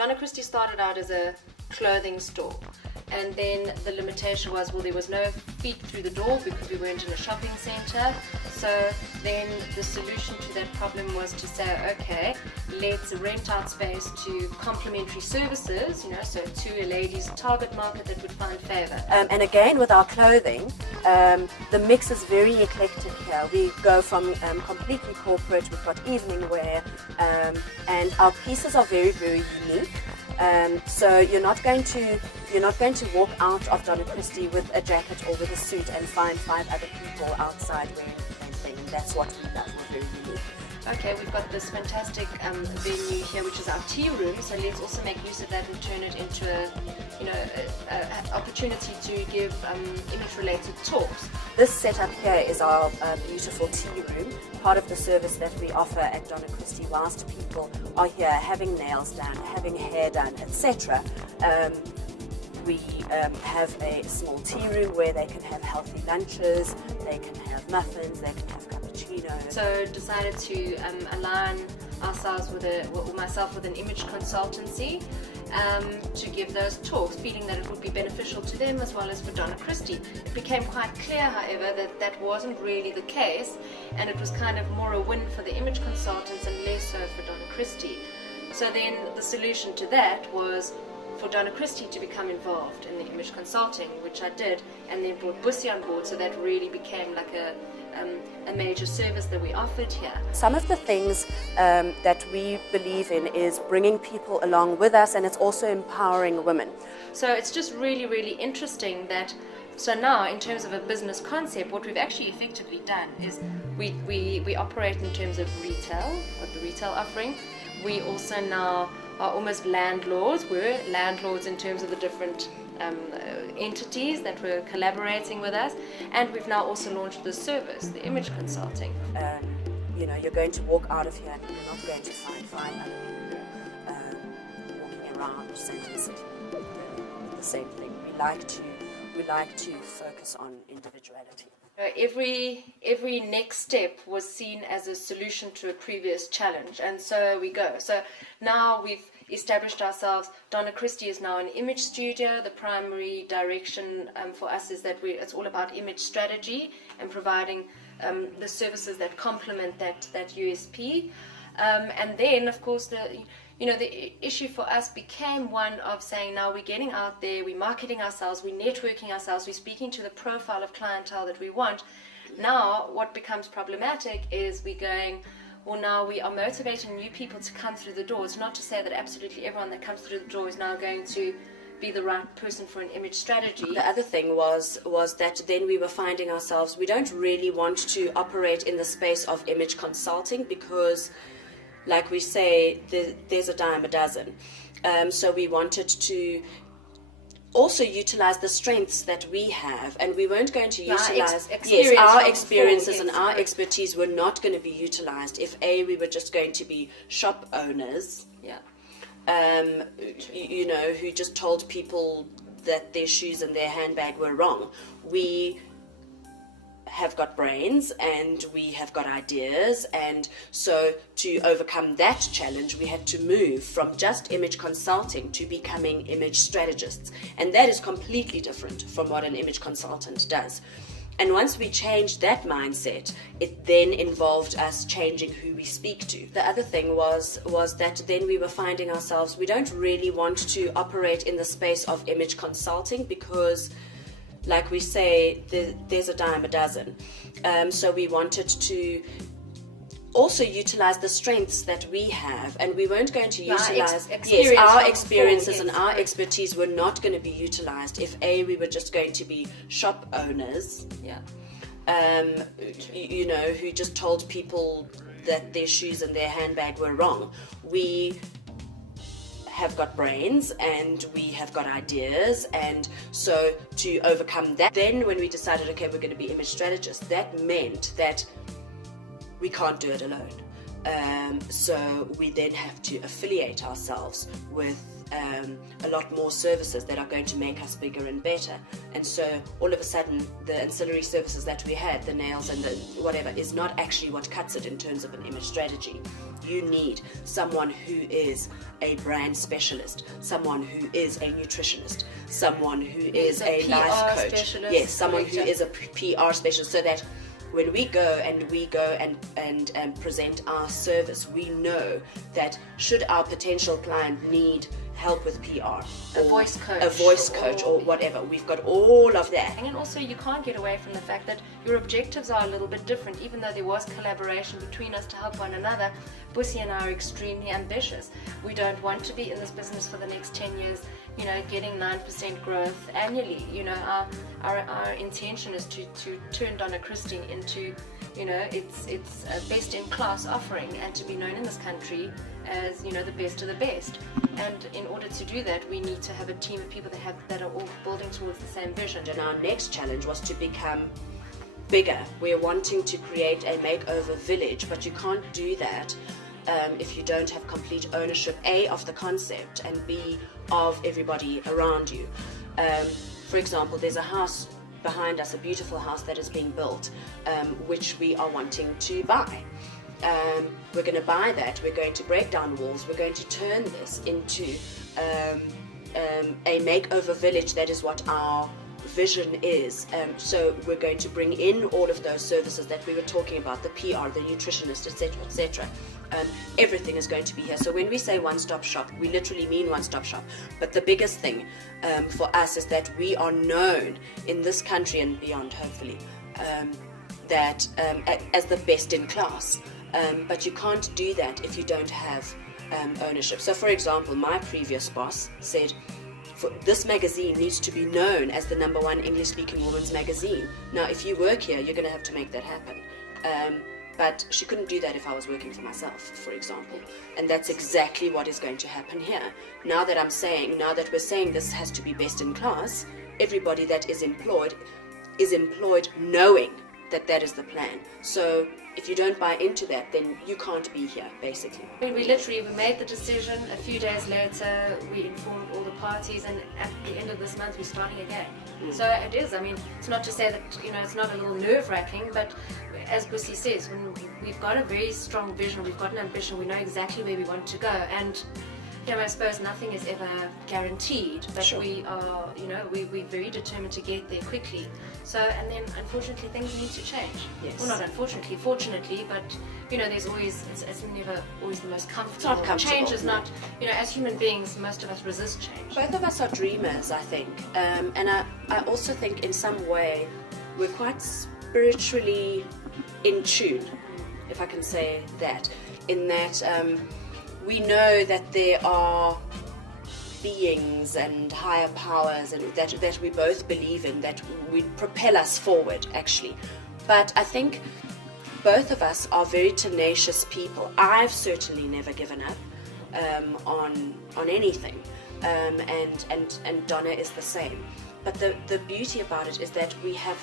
Donna Christi started out as a clothing store, and then the limitation was, well, there was no feet through the door because we weren't in a shopping centre. So then the solution to that problem was to say, okay, let's rent out space to complementary services, so to a ladies' target market that would find favour. And again, with our clothing, the mix is very eclectic here. We go from completely corporate, we've got evening wear, and our pieces are very, very unique. So you're not going to walk out of Donna Christi with a jacket or with a suit and find 5 other people outside wearing the same thing. That's what we love. We're very unique. Okay, we've got this fantastic venue here, which is our tea room. So let's also make use of that and turn it into a opportunity to give image-related talks. This setup here is our beautiful tea room, part of the service that we offer at Donna Christi whilst people are here having nails done, having hair done, etc. We have a small tea room where they can have healthy lunches, they can have muffins, they can have cappuccinos. So decided to align ourselves myself with an image consultancy to give those talks, feeling that it would be beneficial to them as well as for Donna Christi. It became quite clear, however, that that wasn't really the case, and it was kind of more a win for the image consultants and less so for Donna Christi. So then the solution to that was for Donna Christi to become involved in the image consulting, which I did, and then brought Bussy on board, so that really became like a major service that we offered here. Some of the things that we believe in is bringing people along with us, and it's also empowering women. So it's just really, really interesting that, so now in terms of a business concept, what we've actually effectively done is we operate in terms of retail, with the retail offering. We also now are almost landlords. We're landlords in terms of the different entities that were collaborating with us, and we've now also launched this service, the image consulting. You're going to walk out of here and you're not going to find 5 other people walking around Central City with the same thing. We like to focus on individuality. Every next step was seen as a solution to a previous challenge, and so we go. So now we've established ourselves. Donna Christi is now an image studio. The primary direction for us is that it's all about image strategy and providing the services that complement that USP. And then, of course, the issue for us became one of saying, now we're getting out there, we're marketing ourselves, we're networking ourselves, we're speaking to the profile of clientele that we want. Now, what becomes problematic is we're going, well, now we are motivating new people to come through the door. It's not to say that absolutely everyone that comes through the door is now going to be the right person for an image strategy. The other thing was that then we were finding ourselves, we don't really want to operate in the space of image consulting because, like we say, there's a dime a dozen. So we wanted to also utilize the strengths that we have, and we weren't going to utilize our experiences and our expertise were not going to be utilized if we were just going to be shop owners, who just told people that their shoes and their handbag were wrong. We have got brains and we have got ideas, and so to overcome that challenge we had to move from just image consulting to becoming image strategists, and that is completely different from what an image consultant does. And once we changed that mindset, it then involved us changing who we speak to. The other thing was that then we were finding ourselves, we don't really want to operate in the space of image consulting because, like we say, there's a dime a dozen. So we wanted to also utilize the strengths that we have, and we weren't going to utilize our experiences and our expertise were not going to be utilized if we were just going to be shop owners, who just told people that their shoes and their handbag were wrong. We have got brains and we have got ideas, and so to overcome that, then when we decided, okay, we're going to be image strategists, that meant that we can't do it alone. So we then have to affiliate ourselves with a lot more services that are going to make us bigger and better. And so all of a sudden the ancillary services that we had, the nails and the whatever, is not actually what cuts it in terms of an image strategy. You need someone who is a brand specialist, someone who is a nutritionist, someone who is a life coach. Specialist. Yes, someone who is a PR specialist, so that when we go and present our service, we know that should our potential client need help with PR, a voice coach or whatever, we've got all of that. And also you can't get away from the fact that your objectives are a little bit different. Even though there was collaboration between us to help one another, Busi and I are extremely ambitious. We don't want to be in this business for the next 10 years, getting 9% growth annually. Our intention is to turn Donna Christi into, it's a best-in-class offering, and to be known in this country as, the best of the best. And in order to do that, we need to have a team of people that are all building towards the same vision. And our next challenge was to become bigger. We're wanting to create a makeover village, but you can't do that if you don't have complete ownership, A, of the concept, and B, of everybody around you. For example, there's a house behind us, a beautiful house that is being built, which we are wanting to buy. We're going to buy that, we're going to break down walls, we're going to turn this into a makeover village. That is what our vision is. So we're going to bring in all of those services that we were talking about, the PR, the nutritionist, etc., etc. Everything is going to be here. So when we say one-stop shop, we literally mean one-stop shop. But the biggest thing for us is that we are known in this country and beyond, hopefully, that as the best in class. But you can't do that if you don't have ownership. So for example, my previous boss said, this magazine needs to be known as the #1 English-speaking women's magazine. Now, if you work here, you're going to have to make that happen. But she couldn't do that if I was working for myself, for example. And that's exactly what is going to happen here. Now that we're saying this has to be best in class, everybody that is employed knowing that that is the plan. So if you don't buy into that, then you can't be here, basically. We made the decision. A few days later, we informed all the parties, and at the end of this month, we're starting again. So it is, it's not to say that, it's not a little nerve-wracking, but as Busi says, when we've got a very strong vision, we've got an ambition, we know exactly where we want to go, and I suppose nothing is ever guaranteed, but sure. We are, we're very determined to get there quickly. So, and then unfortunately things need to change. Yes. Well, not unfortunately, fortunately, but there's always, it's never always the most comfortable. It's not comfortable. Change is not, as human beings, most of us resist change. Both of us are dreamers, I think. And I also think in some way we're quite spiritually in tune, if I can say that, in that we know that there are beings and higher powers and that we both believe in, that would propel us forward, actually. But I think both of us are very tenacious people. I've certainly never given up on anything, and Donna is the same. But the beauty about it is that we have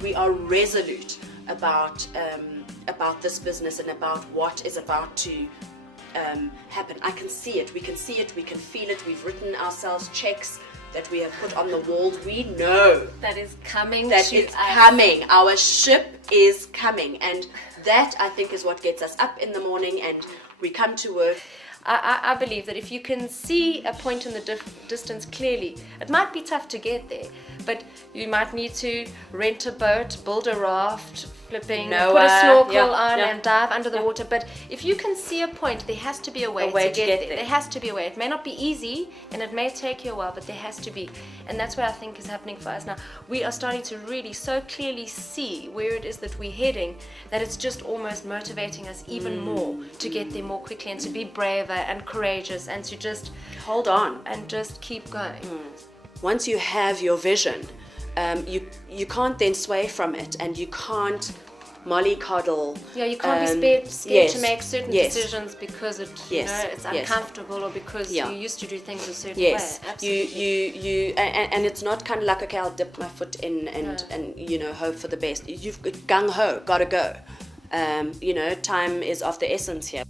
we are resolute about this business and about what is about to happen. I can see it, we can feel it. We've written ourselves checks that we have put on the walls. We know that is coming. Coming. Our ship is coming, and that, I think, is what gets us up in the morning and we come to work. I believe that if you can see a point in the distance clearly, it might be tough to get there, but you might need to rent a boat, build a raft, put a snorkel on and dive under the water. But if you can see a point, there has to be a way to get there. There has to be a way. It may not be easy and it may take you a while, but there has to be. And that's what I think is happening for us now. We are starting to really so clearly see where it is that we're heading, that it's just almost motivating us even more to get there more quickly and to be braver and courageous and to just hold on and just keep going. Once you have your vision, you can't then sway from it, and you can't mollycoddle. Yeah, you can't be scared to make certain decisions because it's uncomfortable, or because you used to do things a certain way. Absolutely. And it's not kind of like, okay, I'll dip my foot in and hope for the best. You've gung ho, gotta go. Time is of the essence here.